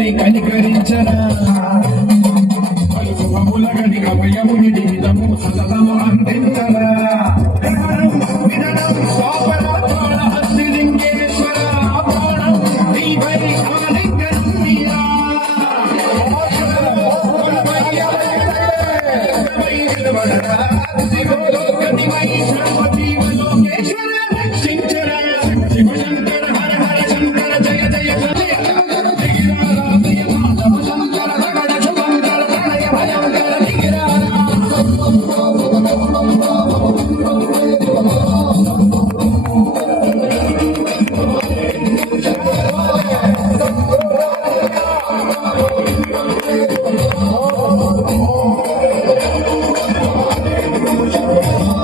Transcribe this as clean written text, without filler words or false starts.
భక్తులపై కనికరించరా పలుకుమముల గని కమయముని జీవితము సతతము అందించరా వినడం స్వాపర ప్రాణ హస్తి లింగేశ్వర ప్రాణం నీపై ఆలింగనం నీరా శివలోకనిమై సర్వజీవలోకేశ్వర రక్షించరా శివశంకర హర హర శంకర జయ జయ Oh